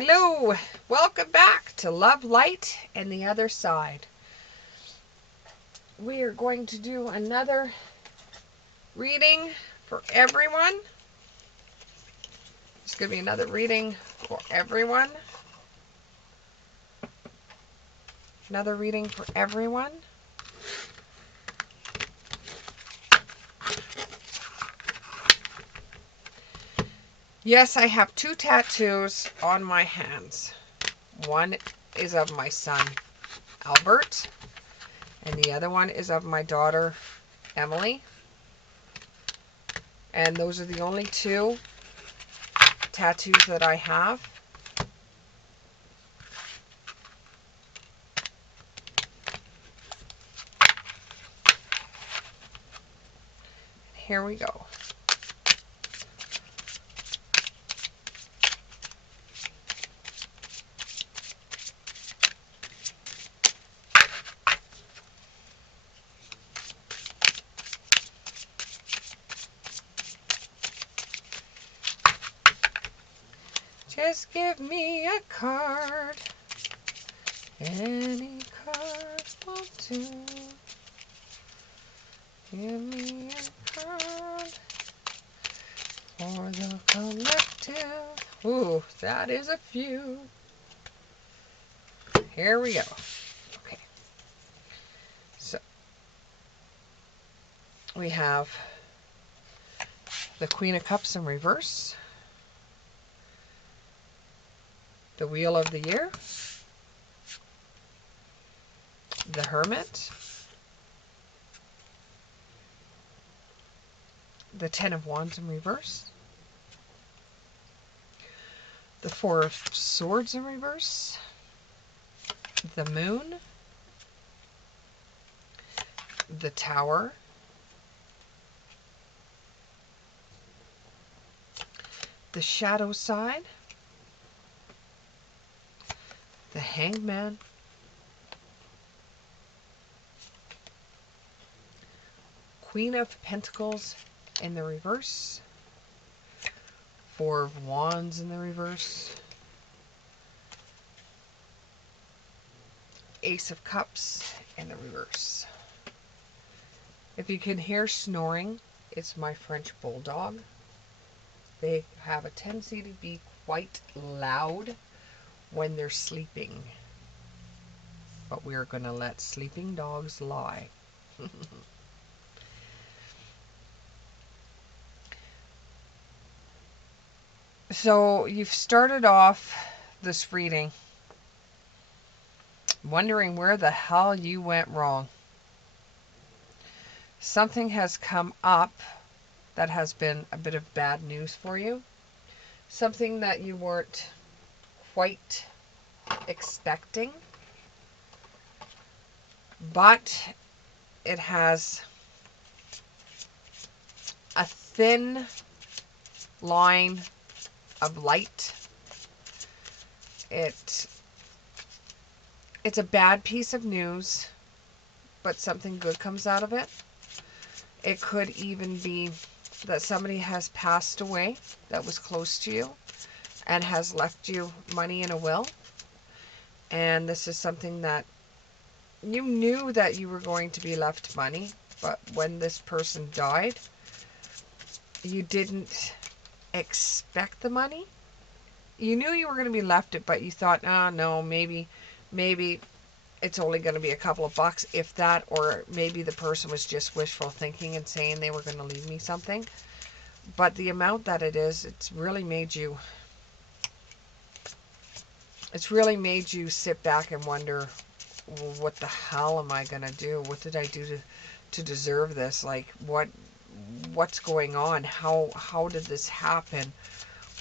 Hello, welcome back to Love, Light, and the Other Side. We are going to do another reading for everyone. It's going to be another reading for everyone. Another reading for everyone. Yes, I have two tattoos on my hands. One is of my son, Albert, and the other one is of my daughter, Emily. And those are the only two tattoos that I have. Here we go. Just give me a card. Any card will do. Give me a card for the collective. Ooh, that is a few. Here we go. Okay. So, we have the Queen of Cups in reverse. The Wheel of the Year. The Hermit. The Ten of Wands in reverse. The Four of Swords in reverse. The Moon. The Tower. The Shadow Side. The Hanged Man. Queen of Pentacles in the reverse. Four of Wands in the reverse. Ace of Cups in the reverse. If you can hear snoring, it's my French Bulldog. They have a tendency to be quite loud when they're sleeping. But we're going to let sleeping dogs lie. So you've started off this reading wondering where the hell you went wrong. Something has come up that has been a bit of bad news for you. Something that you weren't quite expecting. But it has a thin line of light. It's a bad piece of news, but something good comes out of it. It could even be that somebody has passed away that was close to you and has left you money in a will. And this is something that you knew that you were going to be left money, but when this person died, you didn't expect the money. You knew you were going to be left it, but you thought, oh no, maybe it's only going to be a couple of bucks, if that, or maybe the person was just wishful thinking and saying they were going to leave me something. But the amount that it is, it's really made you sit back and wonder, well, what the hell am I going to do? What did I do to deserve this? Like, what's going on? How did this happen?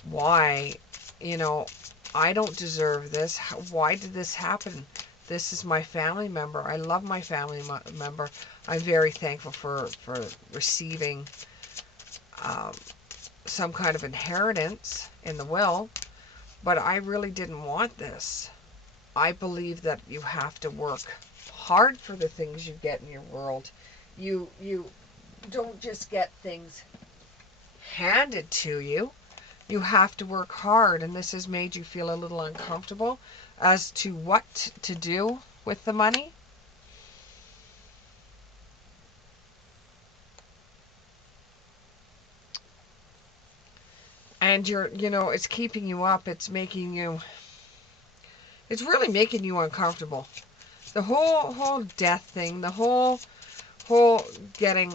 Why? You know, I don't deserve this. Why did this happen? This is my family member. I love my family member. I'm very thankful for receiving some kind of inheritance in the will, but I really didn't want this. I believe that you have to work hard for the things you get in your world. You don't just get things handed to you. You have to work hard, and this has made you feel a little uncomfortable as to what to do with the money. And it's keeping you up. It's really making you uncomfortable. The whole death thing, the whole getting,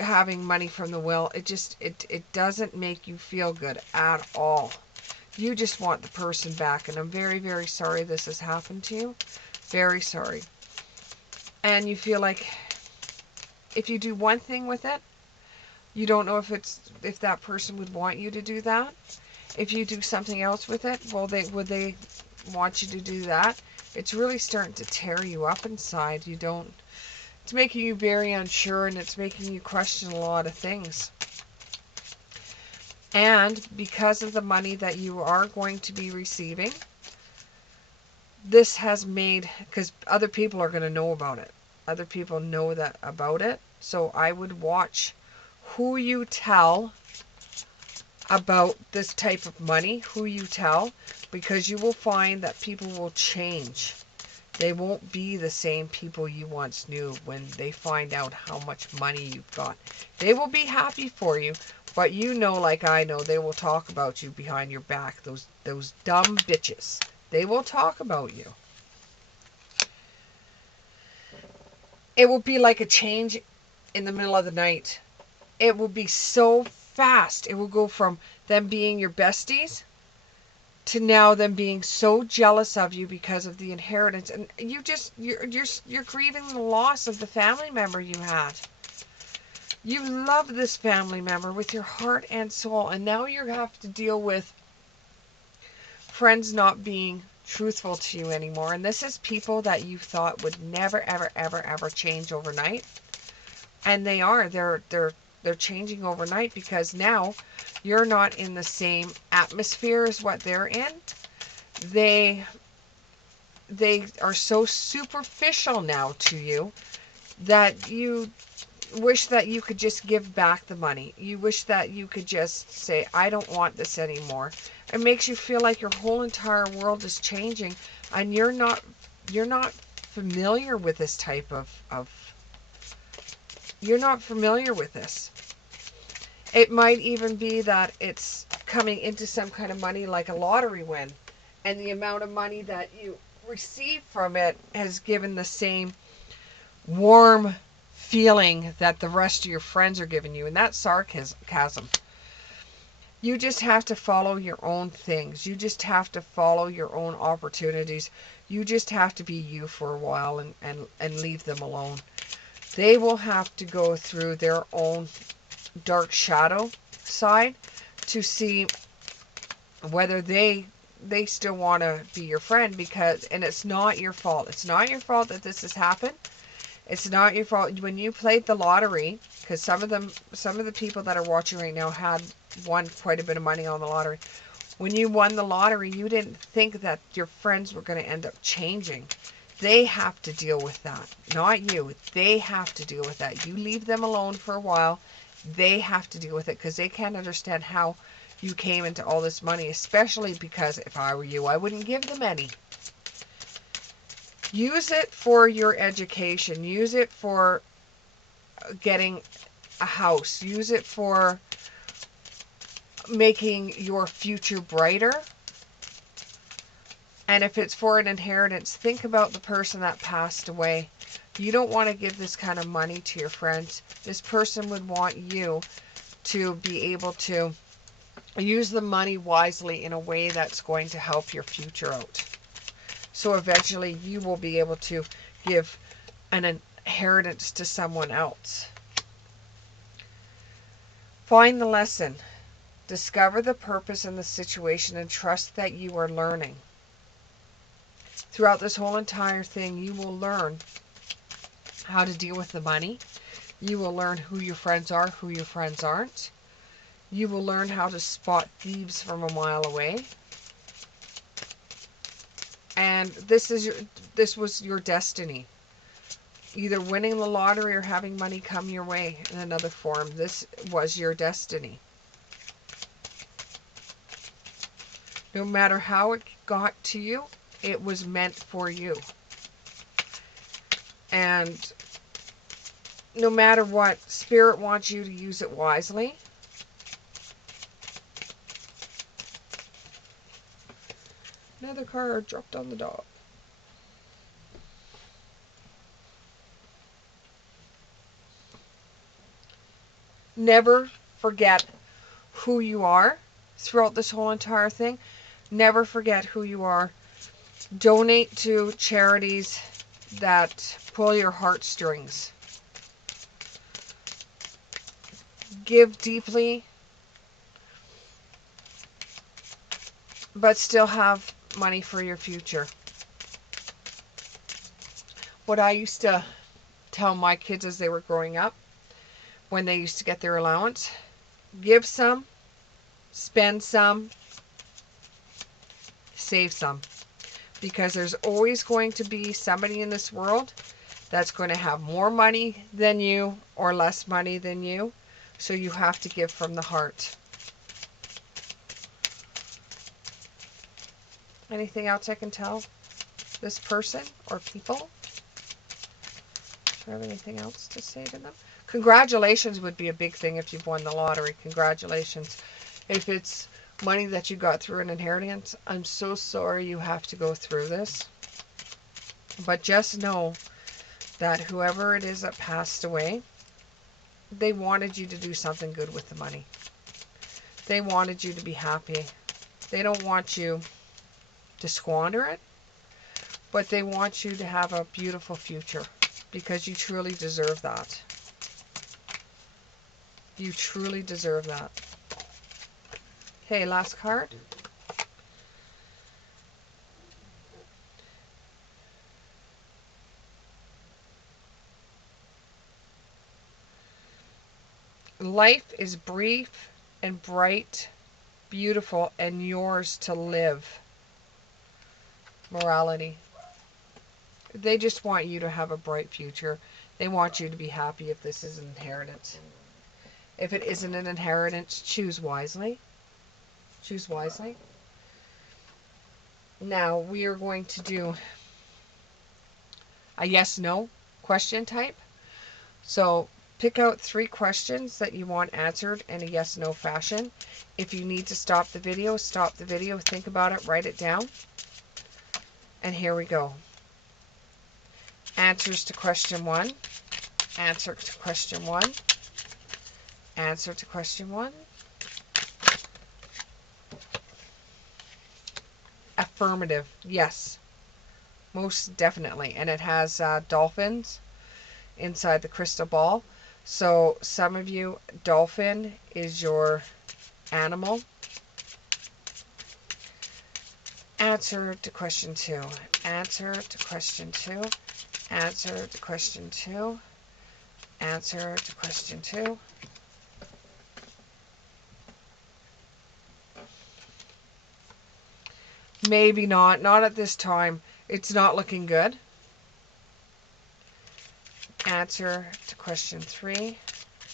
having money from the will, it doesn't make you feel good at all. You just want the person back, and I'm very, very sorry this has happened to you. Very sorry. And you feel like if you do one thing with it, you don't know if that person would want you to do that. If you do something else with it, well, would they want you to do that? It's really starting to tear you up inside. It's making you very unsure, and it's making you question a lot of things. And because of the money that you are going to be receiving, this has made, because other people are going to know about it. Other people know that about it. So I would watch who you tell about this type of money, who you tell, because you will find that people will change. They won't be the same people you once knew when they find out how much money you've got. They will be happy for you, but like I know, they will talk about you behind your back. Those dumb bitches. They will talk about you. It will be like a change in the middle of the night. It will be so fast. It will go from them being your besties to now them being so jealous of you because of the inheritance, and you're grieving the loss of the family member you had. You love this family member with your heart and soul, and now you have to deal with friends not being truthful to you anymore. And this is people that you thought would never, ever, ever, ever change overnight, and they are. They're changing overnight because now you're not in the same atmosphere as what they're in. They are so superficial now to you that you wish that you could just give back the money. You wish that you could just say, I don't want this anymore. It makes you feel like your whole entire world is changing, and you're not familiar with this type of you're not familiar with this. It might even be that it's coming into some kind of money like a lottery win, and the amount of money that you receive from it has given the same warm feeling that the rest of your friends are giving you, and that's sarcasm. You just have to follow your own things. You just have to follow your own opportunities. You just have to be you for a while and leave them alone. They will have to go through their own dark shadow side to see whether they still want to be your friend, and it's not your fault. It's not your fault that this has happened. It's not your fault. When you played the lottery, because some of the people that are watching right now had won quite a bit of money on the lottery. When you won the lottery, you didn't think that your friends were going to end up changing. They have to deal with that, not you. They have to deal with that. You leave them alone for a while. They have to deal with it because they can't understand how you came into all this money, especially because if I were you, I wouldn't give them any. Use it for your education. Use it for getting a house. Use it for making your future brighter. And if it's for an inheritance, think about the person that passed away. You don't want to give this kind of money to your friends. This person would want you to be able to use the money wisely in a way that's going to help your future out. So eventually you will be able to give an inheritance to someone else. Find the lesson. Discover the purpose in the situation and trust that you are learning. Throughout this whole entire thing, you will learn how to deal with the money. You will learn who your friends are, who your friends aren't. You will learn how to spot thieves from a mile away. And this was your destiny. Either winning the lottery or having money come your way in another form. This was your destiny. No matter how it got to you, it was meant for you. And no matter what, Spirit wants you to use it wisely. Another card dropped on the dog. Never forget who you are throughout this whole entire thing. Never forget who you are. Donate to charities that pull your heartstrings. Give deeply, but still have money for your future. What I used to tell my kids as they were growing up, when they used to get their allowance, give some, spend some, save some. Because there's always going to be somebody in this world that's going to have more money than you or less money than you. So you have to give from the heart. Anything else I can tell this person or people? Do I have anything else to say to them? Congratulations would be a big thing if you've won the lottery. Congratulations. If it's money that you got through an inheritance, I'm so sorry you have to go through this. But just know that whoever it is that passed away, they wanted you to do something good with the money. They wanted you to be happy. They don't want you to squander it, but they want you to have a beautiful future because you truly deserve that. You truly deserve that. Okay, last card. Life is brief and bright, beautiful, and yours to live. Morality. They just want you to have a bright future. They want you to be happy if this is an inheritance. If it isn't an inheritance, choose wisely. Choose wisely. Now, we are going to do a yes-no question type. So, pick out 3 questions that you want answered in a yes-no fashion. If you need to stop the video, think about it, write it down. And here we go. Answers to question 1. Answer to question 1. Answer to question 1. Affirmative. Yes. Most definitely. And it has dolphins inside the crystal ball. So some of you, dolphin is your animal. Answer to question 2. Answer to question 2. Answer to question 2. Answer to question 2. Maybe not. Not at this time. It's not looking good. Answer to question 3.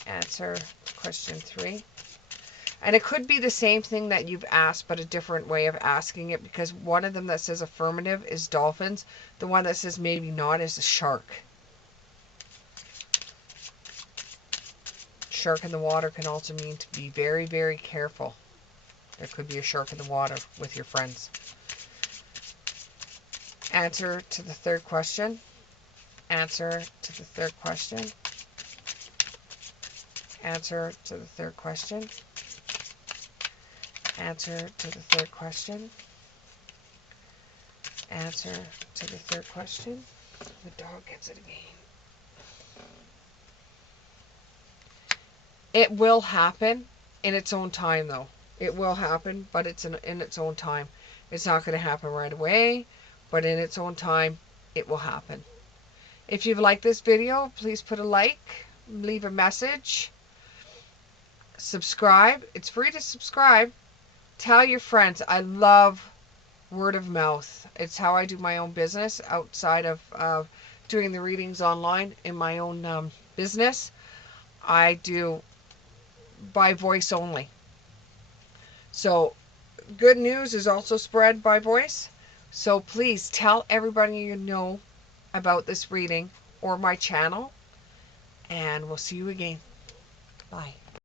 Answer to question 3. And it could be the same thing that you've asked, but a different way of asking it, because one of them that says affirmative is dolphins. The one that says maybe not is a shark. Shark in the water can also mean to be very, very careful. There could be a shark in the water with your friends. Answer to the 3rd question. Answer to the 3rd question. Answer to the 3rd question. Answer to the 3rd question. Answer to the 3rd question. The dog gets it again. It will happen in its own time, though. It will happen, but it's in its own time. It's not going to happen right away, but in its own time, it will happen. If you've liked this video, please put a like, leave a message, subscribe. It's free to subscribe. Tell your friends. I love word of mouth. It's how I do my own business outside of doing the readings online in my own business. I do by voice only. So good news is also spread by voice. So please tell everybody you know about this reading or my channel. And we'll see you again. Bye.